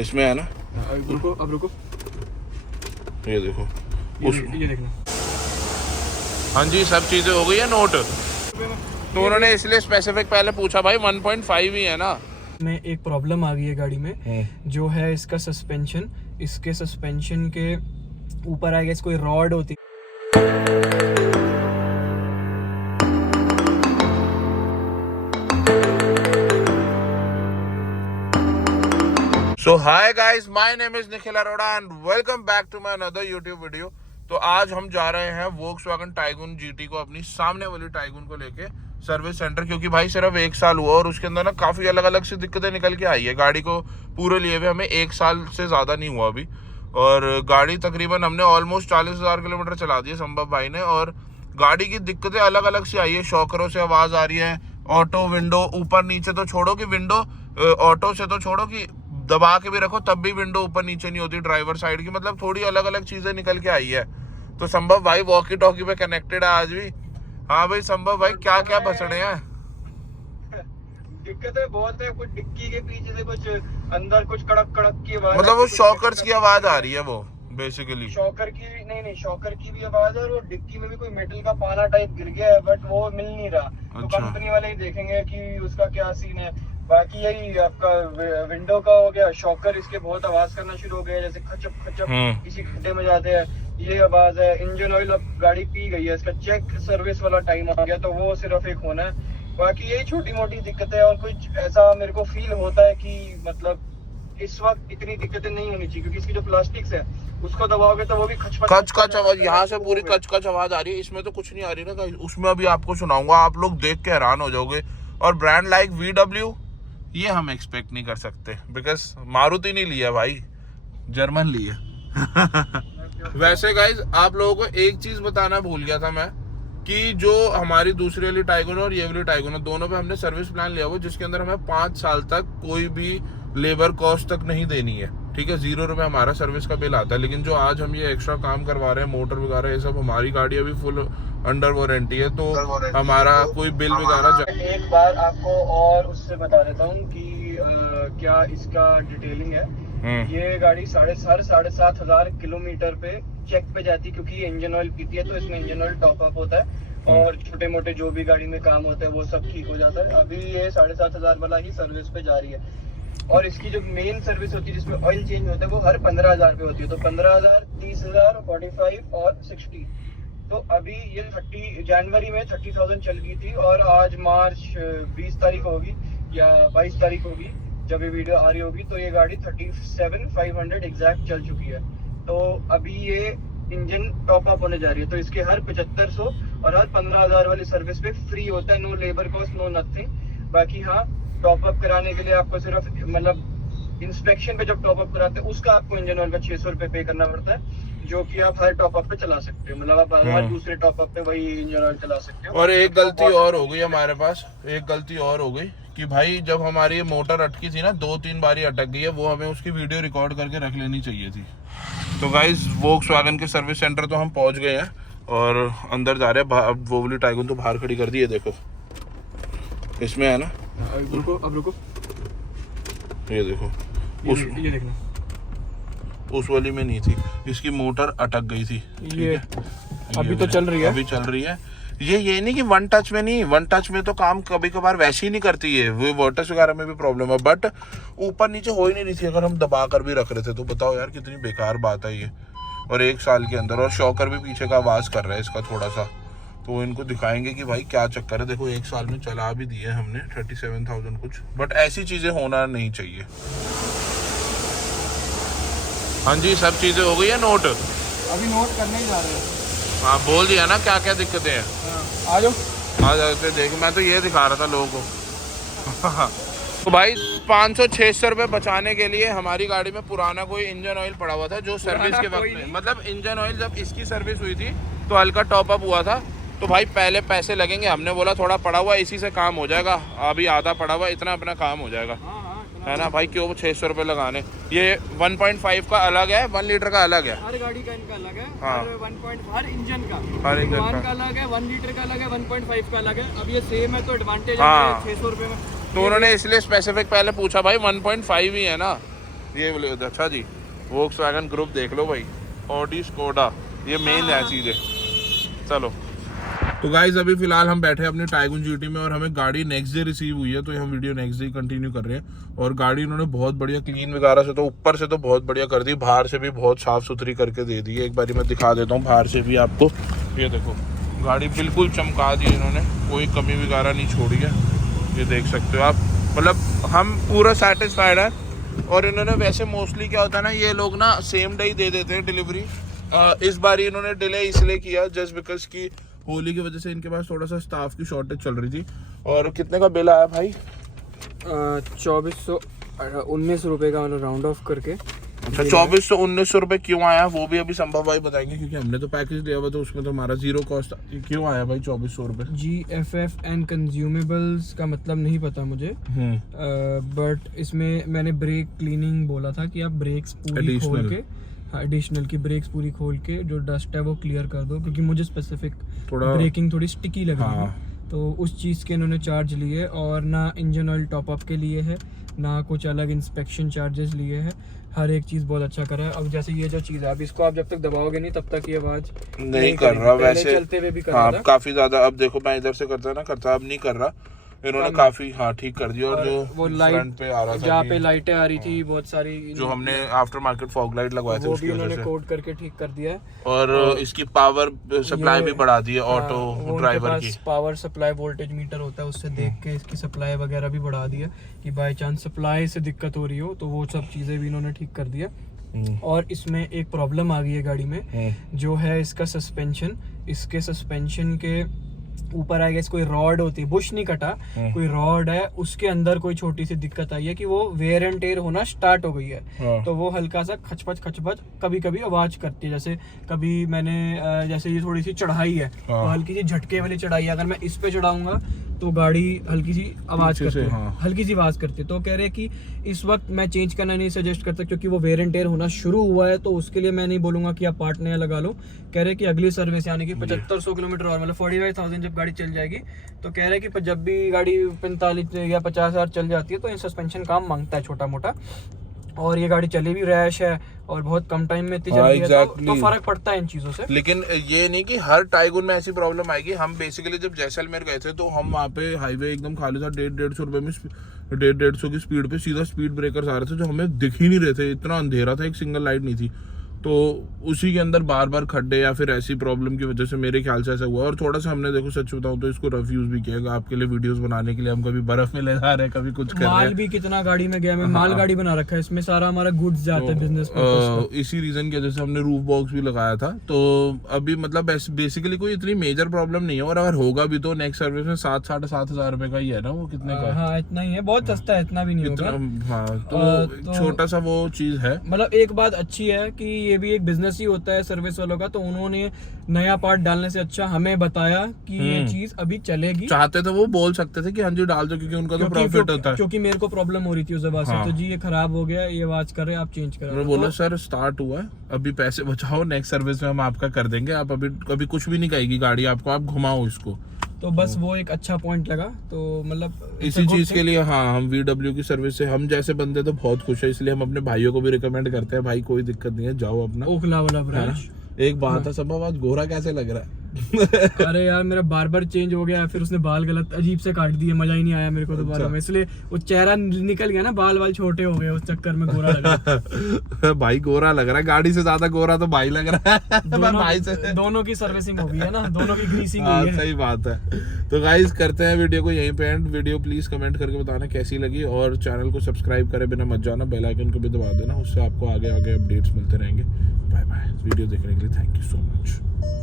इसमें है ना। अब रुको ये देखो ये देखना। हाँ जी, सब चीजें हो गई है नोट। तो उन्होंने इसलिए स्पेसिफिक पहले पूछा भाई 1.5 ही है ना। में एक प्रॉब्लम आ गई है गाड़ी में, जो है इसका सस्पेंशन। इसके सस्पेंशन के ऊपर आई गेस कोई रॉड होती। So hi guys, my name is Nikhil Arora and welcome back to my another YouTube video। तो आज हम जा रहे हैं Volkswagen Tiguan GT को, अपनी सामने वाली Tiguan को लेके सर्विस सेंटर, क्योंकि भाई सिर्फ 1 साल हुआ और उसके अंदर ना काफ़ी अलग अलग सी दिक्कतें निकल के आई है। गाड़ी को पूरे लिए हुए हमें 1 साल से ज़्यादा नहीं हुआ अभी, और गाड़ी तकरीबन हमने ऑलमोस्ट 40,000 किलोमीटर चला दी है संभव भाई ने। और गाड़ी की दिक्कतें अलग अलग सी आई है। शॉकरों से आवाज़ आ रही है, ऑटो विंडो ऊपर नीचे तो छोड़ो कि विंडो ऑटो से तो छोड़ो कि दबा के भी रखो तब भी विंडो ऊपर नीचे नहीं होती ड्राइवर साइड की। मतलब थोड़ी अलग अलग चीजें निकल के आई है। तो संभव भाई वॉकी टॉकी पे कनेक्टेड है आज भी। हाँ भाई संभव भाई, क्या क्या भसड़े हैं? दिक्कतें बहुत है। कुछ डिक्की के पीछे से कुछ अंदर कुछ कड़क कड़क की आवाज, मतलब वो शॉकर्स की आवाज आ रही है, वो बेसिकली शॉकर की नहीं शॉकर की भी आवाज है। और वो डिक्की में भी कोई मेटल का पाना टाइप गिर गया है, बट वो मिल नहीं रहा। तो कंपनी वाले ही देखेंगे कि उसका क्या सीन है। बाकी यही आपका विंडो का हो गया, शॉकर इसके बहुत आवाज करना शुरू हो गया, जैसे खचप खचप किसी गड्ढे में जाते हैं ये आवाज है। इंजन ऑयल अब गाड़ी पी गई है, इसका चेक सर्विस वाला टाइम आ गया, तो वो सिर्फ एक होना है। बाकी यही छोटी मोटी दिक्कतें हैं। और कुछ ऐसा मेरे को फील होता है कि मतलब इस वक्त इतनी दिक्कतें नहीं होनी चाहिए, क्योंकि इसकी जो प्लास्टिक्स है उसको दबाओगे तो वो भी खच खच आवाज, यहाँ से पूरी कच कच आवाज आ रही है। इसमें तो कुछ नहीं आ रही ना, उसमें अभी आपको सुनाऊंगा, आप लोग देख के हैरान हो जाओगे। और ब्रांड लाइक VW ये हम एक्सपेक्ट नहीं कर सकते, बिकॉज मारुति नहीं लिया भाई, जर्मन लिया। वैसे गाइज आप लोगों को एक चीज बताना भूल गया था मैं, कि जो हमारी दूसरी वाली टाइगन और ये वाली टाइगन है, दोनों पे हमने सर्विस प्लान लिया हुआ, जिसके अंदर हमें 5 साल तक कोई भी लेबर कॉस्ट तक नहीं देनी है। ठीक है, 0 रुपये हमारा सर्विस का बिल आता है। लेकिन जो आज हम ये एक्स्ट्रा काम करवा रहे हैं, मोटर वगैरह ये सब, हमारी गाड़ी अभी फुल अंडर वारंटी है, तो हमारा कोई बिल वगैरह। एक बार आपको और उससे बता देता हूँ कि क्या इसका डिटेलिंग है। ये गाड़ी 7,500 किलोमीटर पे चेक पे जाती, क्योंकि ये इंजन ऑयल पीती है, तो इसमें इंजन ऑयल टॉप अप होता है और छोटे मोटे जो भी गाड़ी में काम होता है वो सब ठीक हो जाता है। अभी ये 7,500 वाला ही सर्विस पे जा रही है। और इसकी जो मेन सर्विस होती है जिसमें ऑयल चेंज होता है वो हर 15,000 पे होती है। तो 15,000, 30,000, 45 और 60। तो अभी ये 30 जनवरी में 30,000 चल गई थी, और आज मार्च 20 तारीख होगी या 22 तारीख होगी जब ये वीडियो आ रही होगी, तो ये गाड़ी 37,500 एग्जैक्ट चल चुकी है। तो अभी ये इंजन टॉप अप होने जा रही है, तो इसके हर 7,500 और हर 15,000 वाली सर्विस पे फ्री होता है, no labour cost, no nothing. बाकी हाँ, टॉप अप कराने के लिए आपको सिर्फ मतलब इंस्पेक्शन पे जब टॉप अप कराते हैं उसका आपको इंजन ऑयल का 600 रुपये पे करना पड़ता है, जो कि आप हर टॉप अप पे चला सकते हो। मतलब आप हर दूसरे टॉप अप पे वही इंजन ऑयल चला सकते हो। और एक गलती और हो गई हमारे पास, एक गलती और हो गई कि भाई जब हमारी मोटर अटकी थी ना, 2-3 बारी अटक गई है, वो हमें उसकी वीडियो रिकॉर्ड करके रख लेनी चाहिए थी। तो गाइज Volkswagen के सर्विस सेंटर तो हम पहुंच गए हैं और अंदर जा रहे हैं। अब वो वाली टाइगन तो बाहर खड़ी कर दी है, देखो इसमें है ना। अब रुको ये देखो ये देखना। उस वाली में नहीं थी, इसकी मोटर अटक गई थी। ये अभी तो चल रही है, अभी चल रही है। ये नहीं कि वन टच में नहीं, वन टच में तो काम कभी कभार वैसे ही नहीं करती है, वो वाटर्स वगैरह में भी प्रॉब्लम है, बट ऊपर नीचे हो ही नहीं रही थी अगर हम दबा कर भी रख रहे थे। तो बताओ यार कितनी बेकार बात है ये। और 1 साल के अंदर, और शॉकर भी पीछे का आवाज कर रहा है इसका थोड़ा सा, तो इनको दिखाएंगे कि भाई क्या चक्कर है। देखो 1 साल में चला भी दिए हमने 37,000 कुछ, बट ऐसी चीजें होना नहीं चाहिए। हाँ जी, सब चीजें हो गई है नोट। अभी नोट करने ही जा रहे हैं। हाँ बोल दिया ना क्या क्या दिक्कतें हैं। आ जाओ आ जाते, देख मैं तो ये दिखा रहा था लोगों को। तो भाई 500-600 रुपये बचाने के लिए हमारी गाड़ी में पुराना कोई इंजन ऑयल पड़ा हुआ था, जो सर्विस के वक्त में, मतलब इंजन ऑयल जब इसकी सर्विस हुई थी तो हल्का टॉप अप हुआ था। तो भाई पहले पैसे लगेंगे, हमने बोला थोड़ा पड़ा हुआ इसी से काम हो जाएगा, अभी आधा पड़ा हुआ, इतना अपना काम हो जाएगा, है ना भाई। क्यों 600 रुपये लगाने? ये 1.5 का अलग है, 1 लीटर का अलग है, हर गाड़ी का इनका अलग है। हाँ। हर इंजन का, हर इंजन का अलग है, 1 लीटर का अलग है, 1.5 का अलग है। अब ये सेम है तो एडवांटेज हाँ। है 600 रुपये में। तो उन्होंने इसलिए स्पेसिफिक पहले पूछा भाई 1.5 ही है ना। ये बोले अच्छा जी वोक्सवैगन ग्रुप देख लो भाई, ऑडी स्कोडा, ये मेन है चीज़ें। चलो तो गाइज अभी फिलहाल हम बैठे हैं अपने टाइगून जीटी में और हमें गाड़ी नेक्स्ट डे रिसीव हुई है, तो हम वीडियो नेक्स्ट डे कंटिन्यू कर रहे हैं। और गाड़ी इन्होंने बहुत बढ़िया क्लीन वगैरह से तो ऊपर से तो बहुत बढ़िया कर दी, बाहर से भी बहुत साफ सुथरी करके दे दी है। एक बारी मैं दिखा देता हूँ बाहर से भी आपको, ये देखो गाड़ी बिल्कुल चमका दी इन्होंने, कोई कमी वगैरह नहीं छोड़ी है, ये देख सकते हो आप। मतलब हम पूरा सेटिस्फाइड है। और इन्होंने वैसे मोस्टली क्या होता है ना, ये लोग ना सेम डे ही दे देते हैं डिलीवरी। इस बार इन्होंने डिले इसलिए किया जस्ट बिकॉज की होली की वजह से इनके पास थोड़ा सा स्टाफ की शॉर्टेज चल रही थी। और कितने का बिल आया भाई? 2419 रुपये का राउंड ऑफ करके। अच्छा 2400-1900 रुपये क्यों आया वो भी अभी संभव भाई बताएंगे, क्योंकि हमने तो पैकेज लिया हुआ तो उसमें तो हमारा जीरो कॉस्ट। क्यों आया भाई 2400 रुपये? GFF एंड कंज्यूमेबल्स का मतलब नहीं पता मुझे, बट इसमें मैंने ब्रेक क्लीनिंग बोला था कि आप ब्रेक्स पूरी खोल के, एडिशनल की ब्रेक्स पूरी खोल के जो डस्ट है वो क्लियर कर दो, क्योंकि मुझे स्पेसिफिक ब्रेकिंग थोड़ी स्टिकी लग रही है। तो उस चीज़ के इन्होंने चार्ज लिए, और ना इंजन ऑयल टॉपअप के लिए है, ना कुछ अलग इंस्पेक्शन चार्जेस लिए हैं। हर एक चीज़ बहुत अच्छा करा है। अब जैसे ये जो चीज़ है, अब इसको आप जब तक दबाओगे नहीं तब तक ये आवाज़ नहीं कर रहा, वैसे चलते हुए भी कर रहा था काफी ज्यादा। अब देखो मैं इधर से करता ना करता, अब नहीं कर रहा, इन्होंने काफी ठीक कर दिया। और जो वो लाइट पे आ रहा था, जहाँ पे लाइटें आ रही थी बहुत सारी, जो हमने आफ्टर मार्केट फॉग लाइट लगवाए थे, वो उसकी भी वजह उन्होंने से कोड करके ठीक कर दिया है। और इसकी पावर सप्लाई भी बढ़ा दी है, ऑटो ड्राइवर की पावर सप्लाई वोल्टेज मीटर होता है, उससे देख के इसकी सप्लाई वगैरह भी बढ़ा दी है कि बाय चांस सप्लाई से दिक्कत हो रही हो तो वो सब चीज़ें भी इन्होंने ठीक कर दिया। और इसमें एक प्रॉब्लम आ गई है गाड़ी में, जो है इसका सस्पेंशन। इसके सस्पेंशन के ऊपर आई गेस कोई रॉड होती है, बुश नहीं कटा, कोई रॉड है, उसके अंदर कोई छोटी सी दिक्कत आई है कि वो वेयर एंड टेयर होना स्टार्ट हो गई है। तो वो हल्का सा खचपच कभी कभी आवाज करती है। जैसे कभी मैंने जैसे ये थोड़ी सी चढ़ाई है, तो हल्की सी झटके वाली चढ़ाई है, अगर मैं इस पे चढ़ाऊंगा तो गाड़ी हल्की सी आवाज करती है, हल्की सी आवाज करती है। तो कह रहे कि इस वक्त मैं चेंज करना नहीं सजेस्ट करता, क्योंकि वो वेयर एंड टेयर होना शुरू हुआ है, तो उसके लिए मैं नहीं बोलूंगा कि आप पार्ट नया लगा लो। कह रहे कि अगली सर्विस यानी कि 7500 किलोमीटर और मतलब 45,000 जब गाड़ी चल जाएगी, तो कह रहे कि जब भी गाड़ी 45 या 50,000 चल जाती है तो ये सस्पेंशन काम मांगता है छोटा मोटा। और ये गाड़ी चली भी रैश है और बहुत कम टाइम में इतनी जल्दी है, तो फर्क पड़ता है इन चीजों से। लेकिन ये नहीं कि हर टाइगून में ऐसी प्रॉब्लम आएगी। हम बेसिकली जब जैसलमेर गए थे तो हम वहाँ पे हाईवे एकदम खाली था, 150 रुपए में 150 की स्पीड पे सीधा स्पीड ब्रेकर्स आ रहे थे जो हमें दिख ही नहीं रहे थे, इतना अंधेरा था, एक सिंगल लाइट नहीं थी। तो उसी के अंदर बार बार खड्डे या फिर ऐसी प्रॉब्लम की वजह से मेरे ख्याल से ऐसा हुआ। और थोड़ा सा हमने देखो सच बताऊं तो इसको रफ यूज भी किया आपके लिए वीडियोस बनाने के लिए। हम कभी बर्फ में ले जा रहे हैं, कभी कुछ कर रहे हैं। माल भी कितना गाड़ी में गया, माल गाड़ी बना रखा है, इसमें सारा हमारा गुड्स जाता है बिजनेस पर्पस। इसी रीजन की वजह से हमने रूफ बॉक्स भी लगाया था। तो अभी मतलब बेसिकली कोई इतनी मेजर प्रॉब्लम नहीं है। और अगर होगा भी तो नेक्स्ट सर्विस में 7-7,500 रुपए का ही है ना, वो कितने का? हाँ इतना ही है, बहुत सस्ता है, इतना भी नहीं होगा। हाँ तो छोटा सा वो चीज है। मतलब एक बात अच्छी है कि ये भी एक बिजनेस ही होता है सर्विस वालों का, तो उन्होंने नया पार्ट डालने से अच्छा हमें बताया कि ये चीज अभी चलेगी। चाहते थे वो बोल सकते थे कि हाँ जी डाल दो, क्योंकि उनका तो प्रॉफिट होता है। क्योंकि मेरे को प्रॉब्लम हो रही थी उस वजह से, तो जी ये खराब हो गया, ये आवाज कर रहे हैं, आप चेंज करो। बोलो सर स्टार्ट हुआ है, अभी पैसे बचाओ, नेक्स्ट सर्विस में हम आपका कर देंगे। आप अभी कभी कुछ भी नहीं कहेगी गाड़ी आपको, आप घुमाओ इसको। तो बस वो एक अच्छा पॉइंट लगा। तो मतलब इसी चीज के लिए हम VW की सर्विस से हम जैसे बंदे तो बहुत खुश है, इसलिए हम अपने भाइयों को भी रिकमेंड करते हैं, भाई कोई दिक्कत नहीं है, जाओ अपना ओखला वाला ब्रांच। एक बात है सब, आज गोरा कैसे लग रहा है? अरे यार मेरा बार चेंज हो गया, फिर उसने बाल गलत अजीब से काट दिए, मजा ही नहीं आया मेरे को तो बालों में, इसलिए वो चेहरा निकल गया ना, बाल छोटे हो गए, उस चक्कर में गोरा लग रहा। भाई गोरा लग रहा है, गाड़ी से ज्यादा गोरा तो भाई लग रहा है। भाई से दोनों की सर्विसिंग हो गई है ना, दोनों की ग्रीसिंग हुई है। सही बात है। तो गाइस करते हैं वीडियो को यहीं पे एंड। वीडियो प्लीज कमेंट करके बताना कैसी लगी, और चैनल को सब्सक्राइब करे बिना मत जाना, बेल आइकन को भी दबा देना, उससे आपको आगे अपडेट्स मिलते रहेंगे। Bye bye. वीडियो देखने के लिए थैंक यू सो मच।